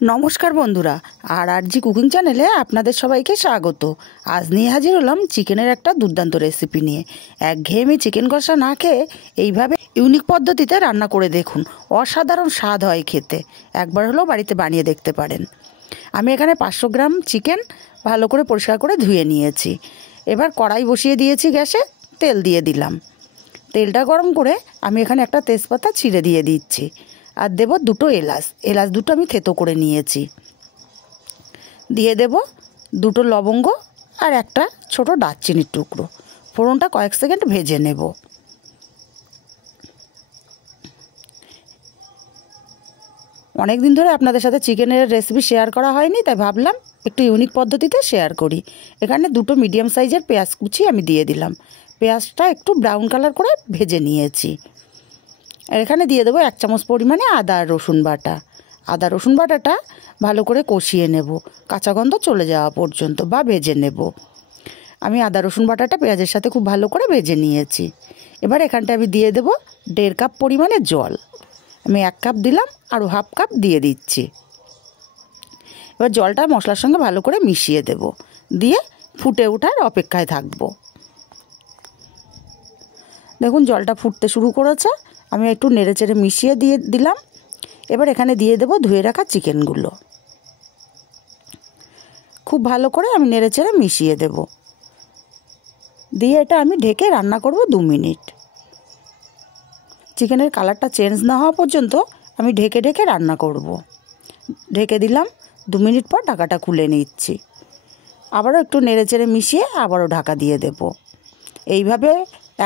নমস্কার বন্ধুরা, আর জি কুকিং চ্যানেলে আপনাদের সবাইকে স্বাগত। আজ নিয়ে হাজির হলাম চিকেনের একটা দুর্দান্ত রেসিপি নিয়ে। একঘেয়েমি চিকেন কষা না খেয়ে এইভাবে ইউনিক পদ্ধতিতে রান্না করে দেখুন, অসাধারণ স্বাদ হয় খেতে। একবার হলেও বাড়িতে বানিয়ে দেখতে পারেন। আমি এখানে 500 গ্রাম চিকেন ভালো করে পরিষ্কার করে ধুয়ে নিয়েছি। এবার কড়াই বসিয়ে দিয়েছি গ্যাসে, তেল দিয়ে দিলাম। তেলটা গরম করে আমি এখানে একটা তেজপাতা ছিঁড়ে দিয়ে দিচ্ছি, আর দেব দুটো এলাচ দুটো আমি থেতো করে নিয়েছি। দিয়ে দেব দুটো লবঙ্গ আর একটা ছোট দারচিনির টুকরো। ফোড়নটা কয়েক সেকেন্ড ভেজে নেব। অনেক দিন ধরে আপনাদের সাথে চিকেনের রেসিপি শেয়ার করা হয়নি, তাই ভাবলাম একটু ইউনিক পদ্ধতিতে শেয়ার করি। এখানে দুটো মিডিয়াম সাইজের পেঁয়াজ কুচি আমি দিয়ে দিলাম। পেঁয়াজটা একটু ব্রাউন কালার করে ভেজে নিয়েছি। আর এখানে দিয়ে দেবো 1 চামচ পরিমাণে আদা রসুন বাটাটা ভালো করে কষিয়ে নেব, কাঁচা গন্ধ চলে যাওয়া পর্যন্ত বা ভেজে নেব। আমি আদা রসুন বাটাটা পেঁয়াজের সাথে খুব ভালো করে ভেজে নিয়েছি। এবার এখানটা আমি দিয়ে দেব 1.5 কাপ পরিমাণে জল। আমি 1 কাপ দিলাম, আরও হাফ কাপ দিয়ে দিচ্ছি। এবার জলটা মশলার সঙ্গে ভালো করে মিশিয়ে দেব, দিয়ে ফুটে ওঠার অপেক্ষায় থাকবো। দেখুন জলটা ফুটতে শুরু করেছে। আমি একটু নেড়েচেড়ে মিশিয়ে দিয়ে দিলাম। এবার এখানে দিয়ে দেব ধুয়ে রাখা চিকেনগুলো। খুব ভালো করে আমি নেড়েচেড়ে মিশিয়ে দেব, দিয়ে এটা আমি ঢেকে রান্না করব 2 মিনিট। চিকেনের কালারটা চেঞ্জ না হওয়া পর্যন্ত আমি ঢেকে ঢেকে রান্না করব। ঢেকে দিলাম, 2 মিনিট পর ঢাকাটা খুলে নিচ্ছি। আবারও একটু নেড়েচেড়ে মিশিয়ে আবারও ঢাকা দিয়ে দেব। এইভাবে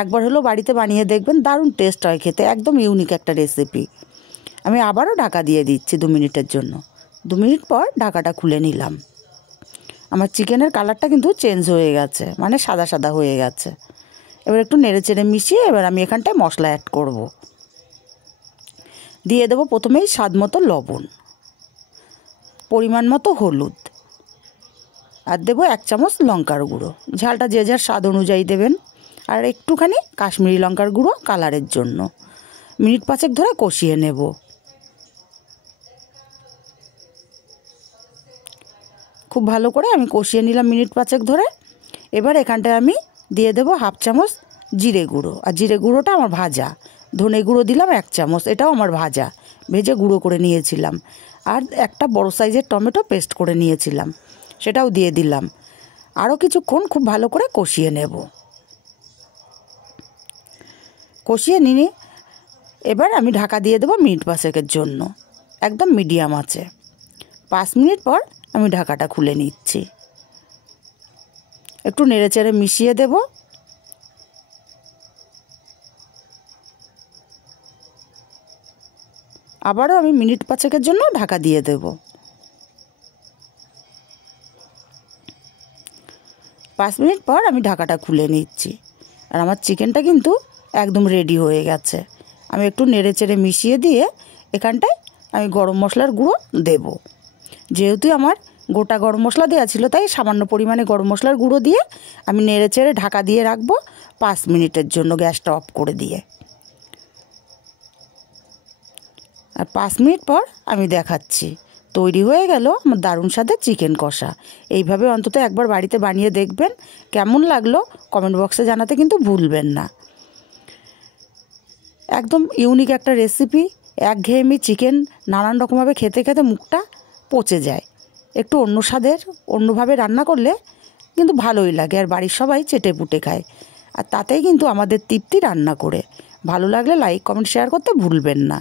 একবার হলেও বাড়িতে বানিয়ে দেখবেন, দারুণ টেস্ট হয় খেতে, একদম ইউনিক একটা রেসিপি। আমি আবারও ঢাকা দিয়ে দিচ্ছি 2 মিনিটের জন্য। 2 মিনিট পর ঢাকাটা খুলে নিলাম। আমার চিকেনের কালারটা কিন্তু চেঞ্জ হয়ে গেছে, মানে সাদা সাদা হয়ে গেছে। এবার একটু নেড়েচেড়ে মিশিয়ে এবার আমি এখানটায় মশলা অ্যাড করব। দিয়ে দেবো প্রথমেই স্বাদ মতো লবণ, পরিমাণ মতো হলুদ, আর দেবো 1 চামচ লঙ্কার গুঁড়ো। ঝালটা যে যার স্বাদ অনুযায়ী দেবেন। আর একটুখানি কাশ্মীরি লঙ্কার গুঁড়ো কালারের জন্য। মিনিট 5 ধরে কষিয়ে নেব। খুব ভালো করে আমি কষিয়ে নিলাম মিনিট 5 ধরে। এবার এখানটায় আমি দিয়ে দেবো হাফ চামচ জিরে গুঁড়ো, আর জিরে গুঁড়োটা আমার ভাজা। ধনে গুঁড়ো দিলাম 1 চামচ, এটাও আমার ভাজা, ভেজে গুঁড়ো করে নিয়েছিলাম। আর একটা বড় সাইজের টমেটো পেস্ট করে নিয়েছিলাম, সেটাও দিয়ে দিলাম। আরও কিছুক্ষণ খুব ভালো করে কষিয়ে নেব। কষিয়ে নিয়ে এবার আমি ঢাকা দিয়ে দেবো মিনিট 5 জন্য, একদম মিডিয়াম আছে। 5 মিনিট পর আমি ঢাকাটা খুলে নিচ্ছি। একটু নেড়েচেড়ে মিশিয়ে দেব। আবারও আমি মিনিট 5 জন্য ঢাকা দিয়ে দেব। 5 মিনিট পর আমি ঢাকাটা খুলে নিচ্ছি। আর আমার চিকেনটা কিন্তু একদম রেডি হয়ে গেছে। আমি একটু নেড়েচেড়ে মিশিয়ে দিয়ে এখানটায় আমি গরম মশলার গুঁড়ো দেব। যেহেতু আমার গোটা গরম মশলা দেওয়া ছিল, তাই সামান্য পরিমাণে গরম মশলার গুঁড়ো দিয়ে আমি নেড়েচেড়ে ঢাকা দিয়ে রাখবো 5 মিনিটের জন্য, গ্যাসটা অফ করে দিয়ে। আর 5 মিনিট পর আমি দেখাচ্ছি, তৈরি হয়ে গেল আমার দারুণ স্বাদের চিকেন কষা। এইভাবে অন্তত একবার বাড়িতে বানিয়ে দেখবেন। কেমন লাগলো কমেন্ট বক্সে জানাতে কিন্তু ভুলবেন না। একদম ইউনিক একটা রেসিপি। একঘেয়েমি চিকেন নানান রকমভাবে খেতে খেতে মুখটা পচে যায়। একটু অন্য স্বাদের অন্যভাবে রান্না করলে কিন্তু ভালোই লাগে, আর বাড়ির সবাই চেটে পুটে খায়। আর তাতেই কিন্তু আমাদের তৃপ্তি রান্না করে। ভালো লাগলে লাইক কমেন্ট শেয়ার করতে ভুলবেন না।